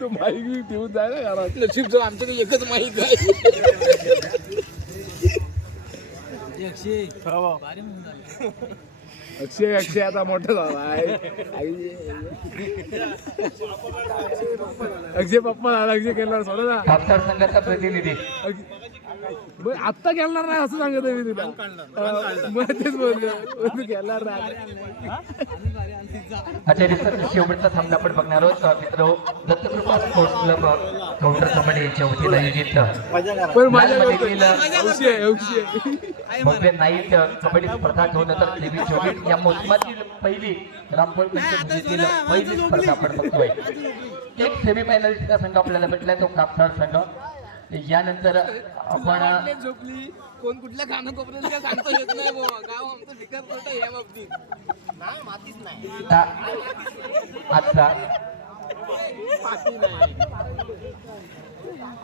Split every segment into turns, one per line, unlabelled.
तो माईक बी ठेवून जाय ना घरात
नशीबचं आमच्याकडे एकच माहीत आहे.
अक्षय अक्षय आता मोठा झाला आहे. अक्षय पप्पा झाला अक्षय केला सोडा ना.
संघाचा प्रतिनिधी.
आत्ता खेळणार नाही असं सांगत आहे मी तुला. मग तेच खेळणार नाही.
आचार्य सर शेवटचा सामना आपण बघणार आहोत. मित्र Dattakrupa sports club counter command यांच्या वतीनं आयोजित.
पण माझ्या
भव्य नाईट कबड्डी स्पर्धा दोन हजार तेवीस चोवीस या मोसमातील पहिली रामपूर पंचायतीतील पहिली स्पर्धा आपण बघतोय. एक सेमीफायनलचा संघ आपल्याला भेटलाय तो कापसार संघ. यानंतर आपण
झोपली. कोण कुठल्या खाणं कोपऱ्याला काय सांगता येत नाही बाबा गाव आमचं विकास करतं या बाबतीत.
आता आजचा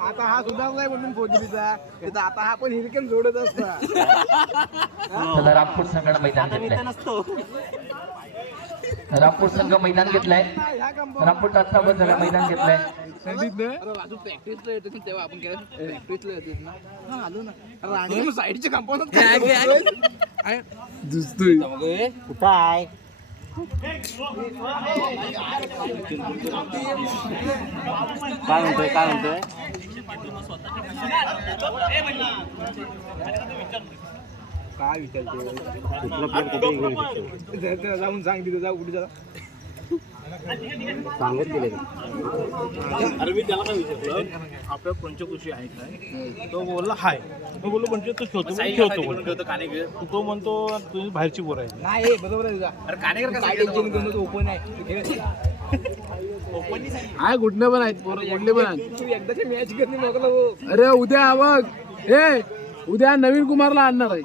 आता हा सुधारलाय म्हणून फोजरीचा तर आता हा पण हिरकन जोडत असता
चला रामपूर संघानं मैदान घेतलंय रामपूर संघ मैदान घेतलंय. रामपूर तात्ता झाला मैदान घेतलंय.
काय हा
दुसतोय.
काय म्हणतोय काय म्हणतोय?
काय विचारतो जाऊन सांग तिथं जाऊ कुठे जा
सांगत गेले
अरे मी त्याला काय विचारलं? आपल्या पंचकृषी आहे काय तो बोलला हाय. मी बोललो पंच तू खेळतो मी खेळतो बोलतो. तो म्हणतो तुम्ही बाहेरची बोर आहे
नाही बरोबर आहे तुझा. अरे काय ओपन आहे. कुठले पण आहेत पोरं कुठले पण आहेत. तू एकदाची मॅच करणे हो. अरे उद्या बघ ए उद्या नवीन कुमारला आणणार आहे.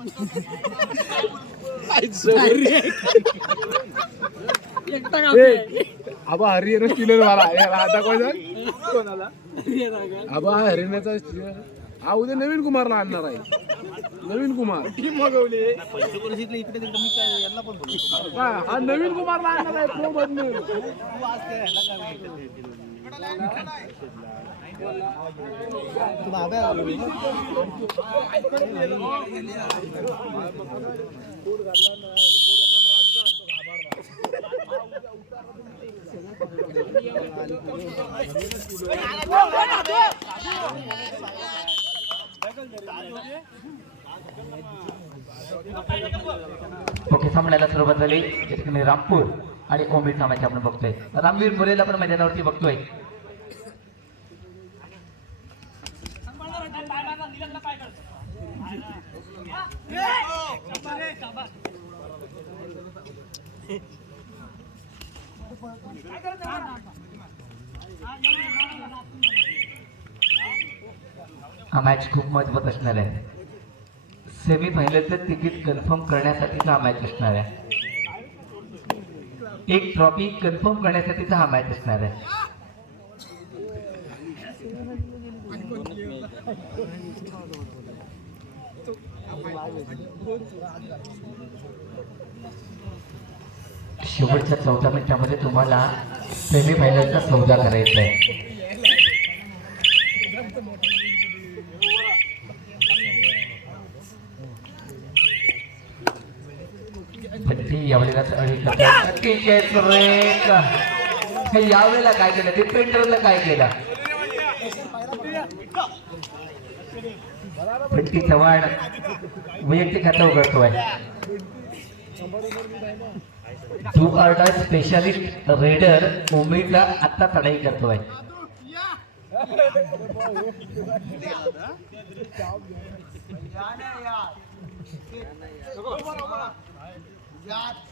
आबा हरियाणा स्टीलर वाला आता कोण आबा स्टीलर हा उद्या नवीन कुमारला आणणार आहे. नवीन कुमार. टीम मागवली. हा नवीन कुमारला आणणार आहे. प्रो
ओके सामन्याला सुरुवात झाली. ठिकाणी रामपूर आणि ओमीचा मॅच आपण बघतोय. रामवीर मुरेला पण मैदानावरती बघतोय. हा मॅच खूप मजबूत असणार आहे. सेमी फायनलचं तिकीट कन्फर्म करण्यासाठीचा हा मॅच असणार आहे. एक ट्रॉफी कन्फर्म करण्यासाठीचा हा मॅच असणार आहे. शेवटच्या चौदा मिनिटामध्ये तुम्हाला सेमीफायनलचा सौदा करायचा आहे. यावेळेला हे यावेळेला काय केलं? डिफेंडरला काय केलं? पट्टी चव्हाण वैयक्तिक खाता उघडतोय टू आर्डा स्पेशालिस्ट रेडर मुंबईला आता तडाई करतोय. नाही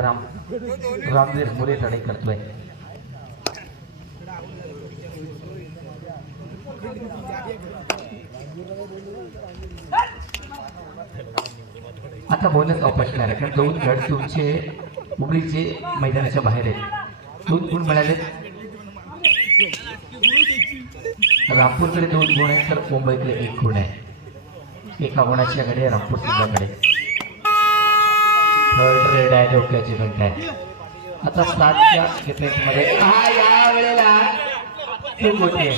राम रामवीर मुरे चढाई करतोय. आता बोलत ऑफ आहे कारण दोन गड तुमचे मुंबईचे मैदानाच्या बाहेर आहेत. दोन गुण मिळाले रामपूरकडे दोन गुण आहेत तर मुंबईकडे एक गुण आहे. एका गुणाची आघाडी आहे रामपूर संघाकडे थर्ड रेड आहे डोक्याची घंटा आहे. आता सातच्या क्रिकेटमध्ये हा या वेळेला चूक होते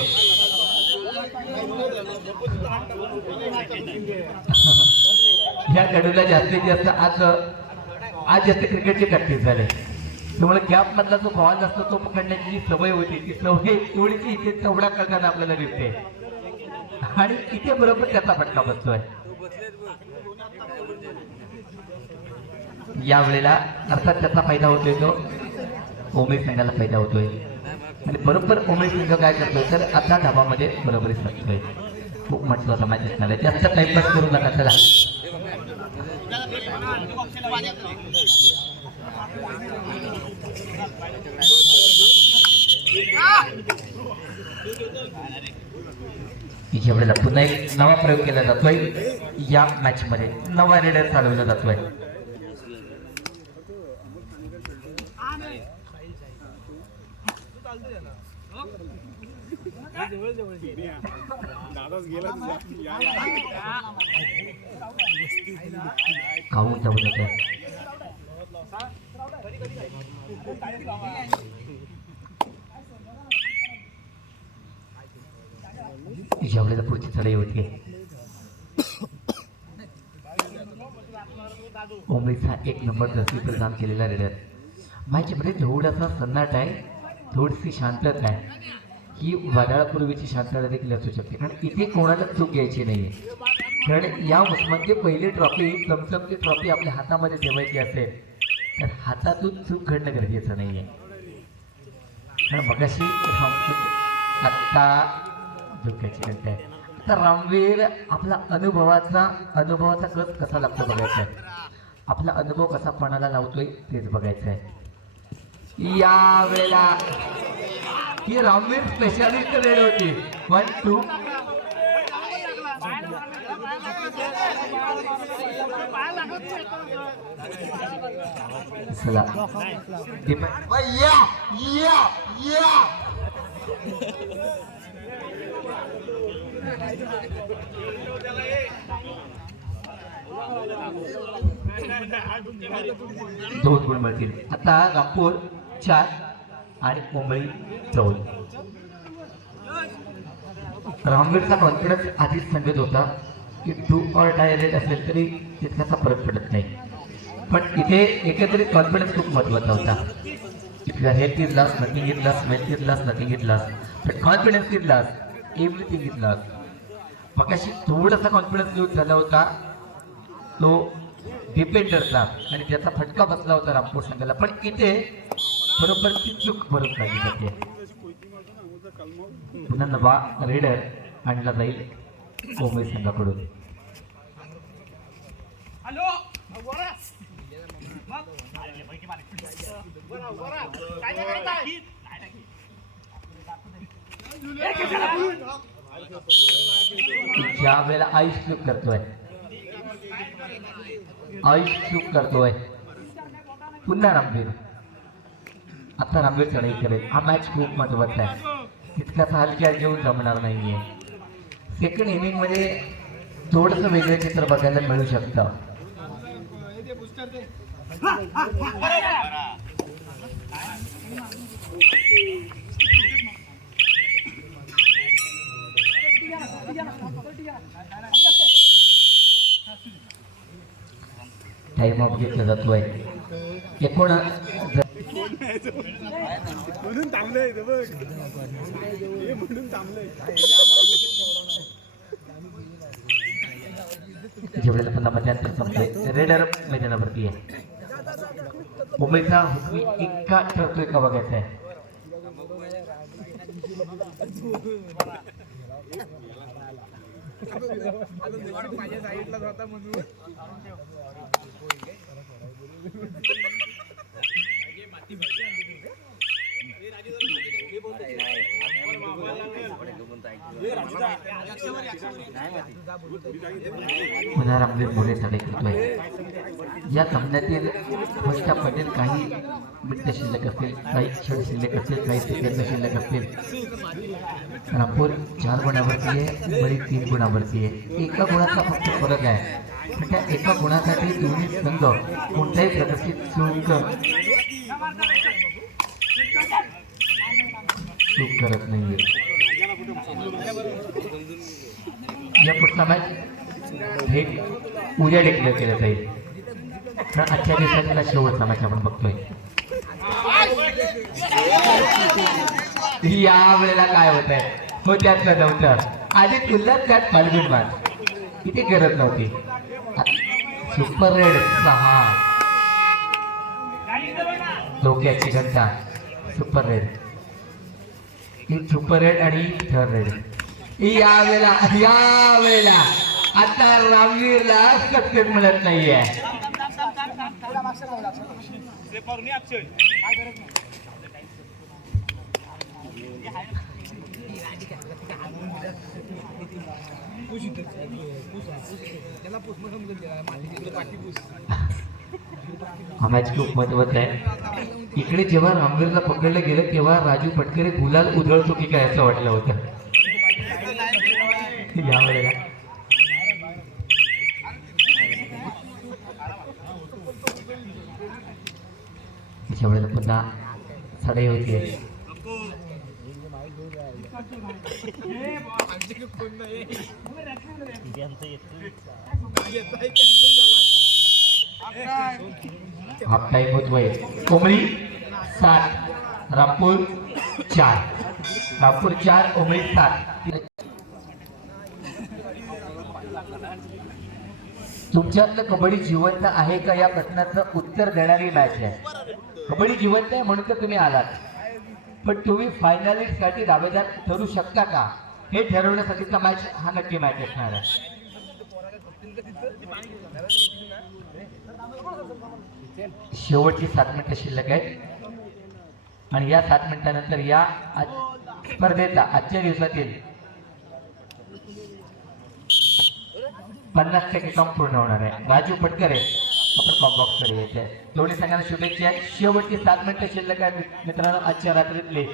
या खेळूला जास्तीत जास्त आज आज जास्त क्रिकेटची प्रॅक्टिस झाली. त्यामुळे गॅप मधला जो बॉल असतो तो पकडण्याची जी सवय होती ती सवय थोडीशी इथे तेवढा करताना आपल्याला दिसते. आणि इथे बरोबर त्याचा फटका बसतोय. या वेळेला अर्थात त्याचा फायदा होतोय तो. उमेश संघाला फायदा होतोय. आणि बरोबर उमेश संघ काय करतोय तर आता धाबामध्ये बरोबरीच साधतोय खूप महत्त्वाचा मॅच असणार आहे. जास्त टाइमपास करू नका चला. या वेळेला पुन्हा एक नवा प्रयोग केला जातोय. या मॅच मध्ये नवा रेडर चालवला जातोय. काहून जाऊ नका जेवढ्याला पुढची चढाई होती. उमेदचा एक नंबर दसवी प्रदान केलेला रेडर. माझ्यामध्ये थोडासा सन्नाट आहे थोडीशी शांतता आहे. ही वादळापूर्वीची शांतता देखील असू शकते. कारण इथे कोणाला चूक घ्यायची नाही आहे कारण या उस्मानची म्हणजे पहिली ट्रॉफी चमचमची ट्रॉफी आपल्या हातामध्ये ठेवायची असेल तर हातातून चूक घडणं गरजेचं नाही आहे कारण मगाशी आत्ता धोक्याची गंत आहे. आता रामवीर आपला अनुभवाचा अनुभवाचा कस कसा लागतो बघायचा आहे. आपला अनुभव कसा पणाला लावतोय तेच बघायचं आहे. या वेळेला की रामवीर स्पेशालिस्ट रेड होती वन टू चला या या या दोन गुण मिळतील आता नागपूर चार आणि मुंबई चौल रामवीरचा कॉन्फिडन्स आधीच सांगत होता की टू ऑर डायरेक्ट असेल तरी तितकासा फरक पडत नाही. पण इथे एकत्रित कॉन्फिडन्स खूप महत्त्वाचा होता. If you health is loss nothing is loss wealth is loss nothing is loss but confidence is loss everything is loss मगाशी थोडासा कॉन्फिडन्स लूज झाला होता. तो डिपेंडरचा आणि त्याचा फटका बसला होता रामपूर संघाला. पण इथे बरोबर ती चूक भरून काढली जाते पुन्हा नवा रेडर आणला जाईल मुंबई संघाकडून ज्या वेळेला आयुष चूक करतोय. आयुष चूक करतोय. पुन्हा रामवीर आता रांगोळी चढाई करेल. हा मॅच खूप महत्त्वाचा आहे. तितकाच हलक्या घेऊन जमणार नाहीये. सेकंड इनिंगमध्ये थोडस वेगळं चित्र बघायला मिळू शकतं. टाइम ऑफ घेतला जातोय. एकूण ज-
म्हणून थांबलंय इथं बघ. हे म्हणून थांबलंय.
जेवढ्याला पुन्हा मध्यांतर संपलंय रेडर मैदानावरती आहे. मुंबईचा हुकमी इतका ठरतोय का बघायचा आहे
माझ्या साईडला होता म्हणून.
पुन्हा रामदेव मोरे चढाई करतोय या सामन्यातील फर्स्ट हाफमधील काही मिनिटं शिल्लक असतील काही क्षण शिल्लक असतील काही सेकंद शिल्लक असतील. रामपूर चार गुणावरती आहे बरी तीन गुणावरती आहे. एका गुणाचा फक्त फरक आहे. त्या एका गुणासाठी दोन्ही संघ कोणत्याही प्रदर्शित चूक चूक करत नाही या पुढचा मॅच हे उद्या डिक्लेअर केलं जाईल तर आजच्या दिवसाला शेवटचा मॅच आपण बघतोय. या वेळेला काय होत आहे? हो त्यातलं नव्हतं. आधी तुला त्यात फाल्गुन मास इथे गरज नव्हती. सुपर रेड सहा. डोक्याची घंटा. Super raid. ही सुपर रेड आणि थर्ड रेड या वेळेला या वेळेला आता रामवीरला सक्सेस मिळत नाहीये. हा. मॅच खूप महत्त्वाचा आहे इकडे जेव्हा रामवीरला पकडलं गेलं तेव्हा राजू पटकरे गुलाल उधळतो की काय असं वाटलं होतं. या वेळेला त्याच्या वेळेला पुन्हा सडई होती. हाफ टाइम होतोय कोंबडी सात रामपूर चार. रामपूर चार कोंबडी सात. तुमच्यातलं कबड्डी जिवंत आहे का? या प्रश्नाचं उत्तर देणारी मॅच आहे. कबड्डी जिवंत आहे म्हणून तर तुम्ही आलात. पण तुम्ही फायनलिस्टसाठी दावेदार ठरू शकता का? हे ठरवण्यासाठी का मॅच हा नक्की मॅच असणार आहे. शेवटची सात मिनिटं शिल्लक आहेत. आणि या सात मिनिटानंतर या स्पर्धेचा आजच्या दिवसातील पन्नास टक्के काम पूर्ण होणार आहे. राजू पटकरे आपण कॉम्बॉक्सकडे येते दोन्ही संघांना शुभेच्छा आहे. शेवटची सात मिनिटं शिल्लक आहे मित्रांनो आजच्या रात्रीतले.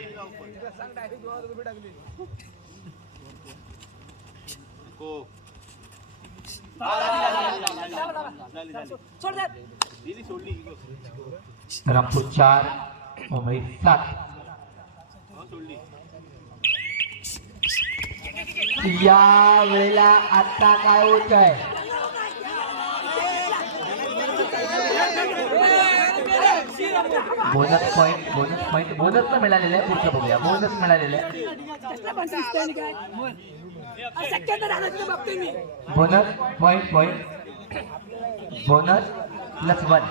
रामपूर चार मुंबई सात. या वेळेला आता काय होत आहे bonus point bonus point bonus तर मिळालेलं आहे पुढचं बघूया. बोनस मिळालेलं आहे. Bonus point point bonus plus one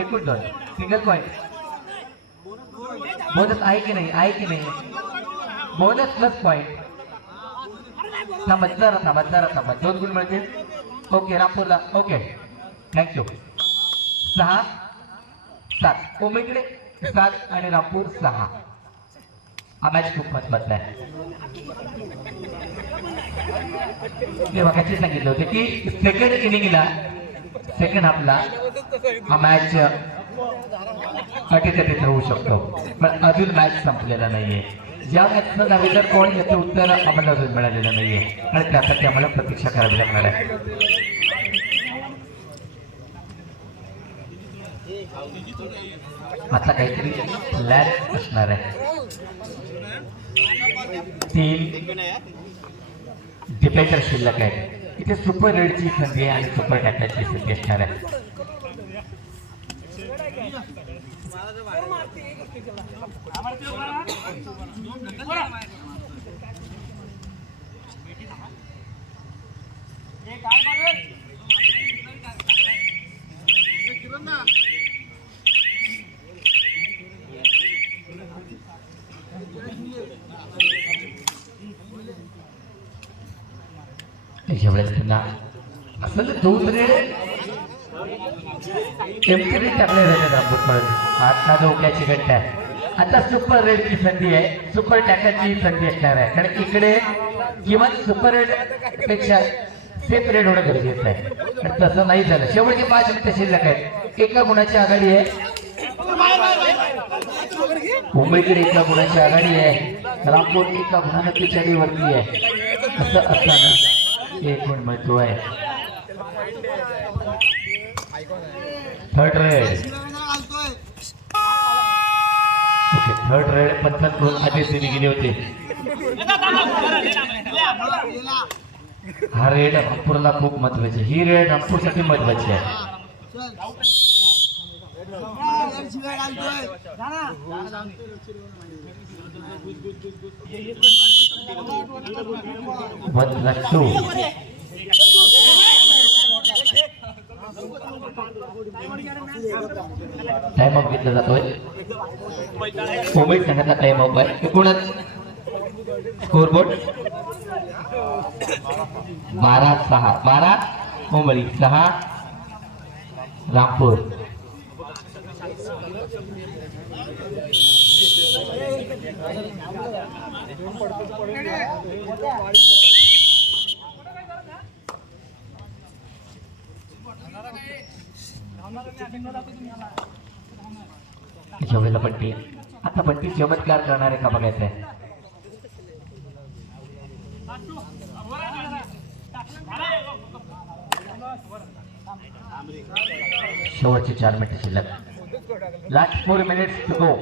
एकूण दोन. सिंगल पॉईंट बोनस आहे की नाही? आहे की नाही? बोनस प्लस पॉईंट थांबा जरा थांबा जरा थांबा. दोन गुण मिळतील. ओके रामपूरला. ओके थँक्यू सहा सात. ओमेकडे सात आणि रामपूर सहा. हा मॅच खूप महत्त्वाचा आहे मी मगाशी सांगितलं होतं की सेकंड इनिंगला सेकंड हाफला हा मॅच अटीतटीत होऊ शकतो. पण अजून मॅच संपलेला नाहीये. ज्या मॅचचं दावेदार कोण याचं उत्तर आम्हाला अजून मिळालेलं नाहीये. आणि त्यासाठी आम्हाला प्रतीक्षा करावी लागणार आहे. आता काहीतरी लॅब असणार आहे. तीन डिफेंडर शिल्लक आहे. इथे सुपर रेडची संधी आहे आणि सुपर टॅकलची संधी असणार आहे. त्याच्या वेळेस त्यांना असं दोन रेड एमटीने टाकले राहिले रामपूर आता डोक्याची घंटा आहे आता सुपर रेडची संधी आहे सुपर टॅकाची संधी असणार आहे कारण इकडे किमान सुपर रेडपेक्षा सेफ रेड होणं गरजेचं आहे पण तसं नाही झालं शेवटचे पाच मिनिटं शिल्लक आहेत एका गुणाची आघाडी आहे मुंबईकडे एका गुणाची आघाडी आहे रामपूर एका गुणानं पिछाडीवरती आहे असं असताना एक पण मिळतो आहे. Third raid okay third raid पथक करून आदेश दिले गेले होते. हा रेड नागपूरला खूप महत्वाची ही रेड नागपूरसाठी महत्वाची आहे. वन टू टाइम ऑफ घेतला जातोय. मुंबई संघाचा टाइम ऑफ आहे. एकूणच स्कोरबोर्ड बारा सहा. बारा मुंबई. सहा रामपूर. जेवढेला पट्टी आता पट्टी चमत्कार आहे का बघायचं आहे शेवटचे चार मिनिट शिल्लक. Last four minutes to go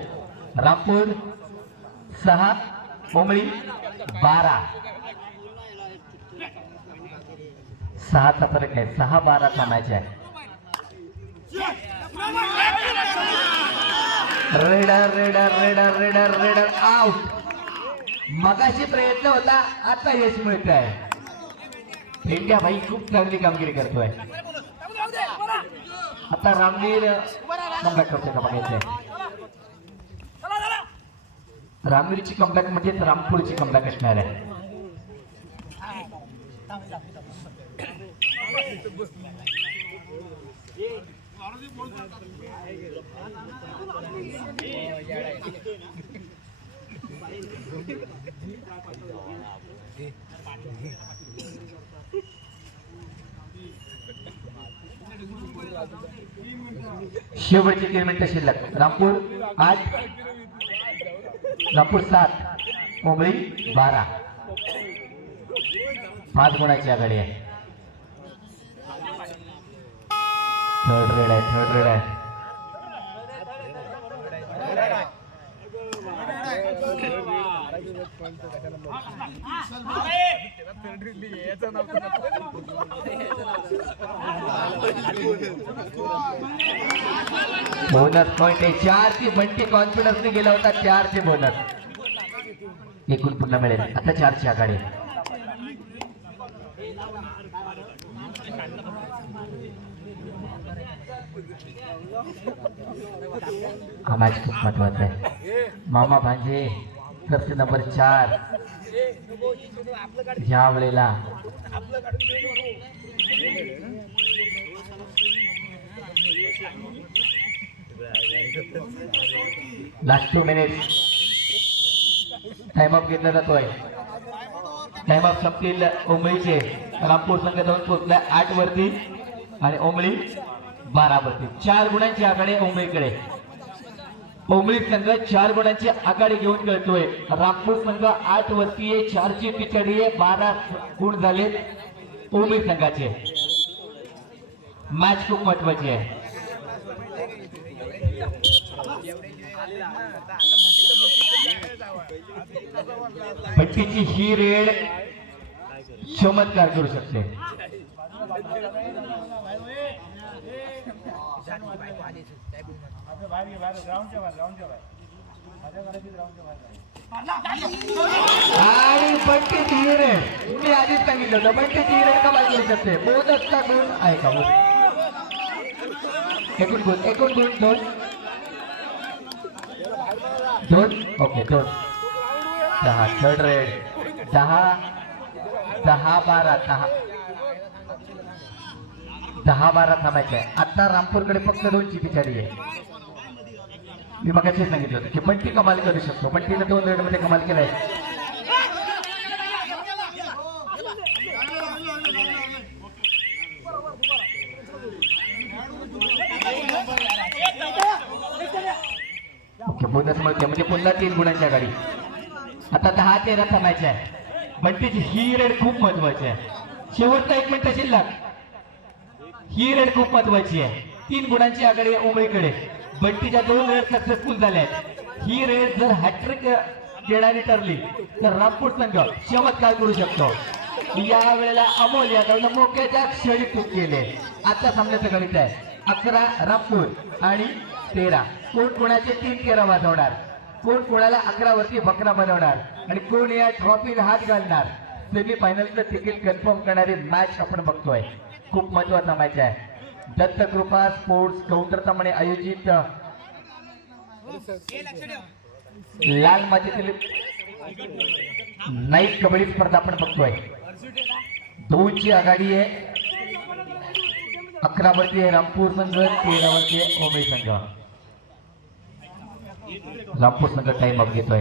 Rampur सहा कोंबळी बारा सहाचा फरक आहे. सहा बाराचा मॅच आहे. Raider raider raider raider raider out मगाशी प्रयत्न होता आता यश मिळत आहे इंडिया भाई खूप चांगली कामगिरी करतोय. आता रामवीर कमबॅक करतोय का बघायचंय? रामवीरची कमबॅक म्हणजे रामपूरची कमबॅक असणार आहे. शेवटची तीन मिनिटं शिल्लक. रामपूर आठ. रामपूर सात. मुंबई बारा. पाच गुणाची आघाडी आहे. थर्ड रेड आहे थर्ड रेड आहे. बोनस पॉइंट आहे. चारची बंटी कॉन्फिडन्सने गेला होता. चारचे बोनस एकूण पुन्हा मिळेल. आता चारची आघाडी हा मॅच खूप महत्त्वाचा आहे. मामा भांजे. प्रश्न नंबर चार. ह्या वेळेला. Last two minute time off घेतला जातोय. टाइम ऑफ संपतील ओंबळीचे रामपूर संघ जाऊन पोहोचलाय आठ वरती आणि ओंबळी बारा वरती चार गुणांची आघाडी आहे ओंबळीकडे ओंबळी संघ चार गुणांची आघाडी घेऊन खेळतोय. रामपूर संघ आठ वरती आहे. चारची पिछाडी आहे. बारा गुण झाले ओंबळी संघाचे. मॅच खूप महत्वाची आहे. पट्टीची ही रेड चमत्कार करू शकते. आणि बट्टी ही रेड मी आधीच सांगितलं होतं बट्टी ही रेड कमाल करू शकते मोदकचा गुण आहे का बोल एकूण गुण एकूण गुण दोन? दोन? ओके दोन. दहा थर्ड रेड दहा दहा बारा दहा. दहा बारा थांबायचं आहे आता रामपूरकडे फक्त दोनची बिचारी आहे. मी मगाशी सांगितलं होतं. की पट्टी कमाल करू शकतो. पट्टीने दोन रेडमध्ये कमाल केलाय. बोनस मिळते म्हणजे पुन्हा तीन गुणांच्या गाडी. आता दहा तेराचा मॅच आहे बंटीची ही रेड खूप महत्वाची आहे. शेवटचा एक मिनिट शिल्लक ही रेड खूप महत्वाची आहे. तीन गुणांची आघाडी उमेकडे बंटीच्या दोन रेड सक्सेसफुल झाल्या आहेत ही रेस जर हॅट्रिक देणारी ठरली तर रामपूर संघ चमत्कार करू शकतो. या वेळेला अमोल यादवनं मोक्याच्या क्षणी खूप केले. आता सामन्याचं गणित आहे अकरा रामपूर आणि तेरा. कोण कोणाचे तीन तेरा वाजवणार? कोण कोणाला अकरा वरती बकरा बनवणार? आणि कोण या ट्रॉफीला हात घालणार? सेमी फायनलचं तिकीट कन्फर्म करणारी मॅच आपण बघतोय. खूप महत्त्वाचा मॅच आहे. दत्तकृपा स्पोर्ट्स काउंटरचा आयोजित लाल मातीतील नाईट कबड्डी स्पर्धा आपण बघतोय. दोनची आघाडी आहे. अकरा वरती आहे रामपूर संघ तेरावरती आहे मुंबई संघ. रामपूर संघ टाइम अप घेतोय.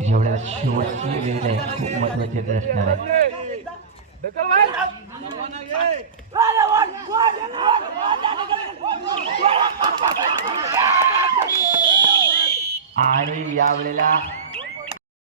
एवढ्या शेवटची वेळ आहे खूप महत्वाची असणार आहे. आणि या वेळेला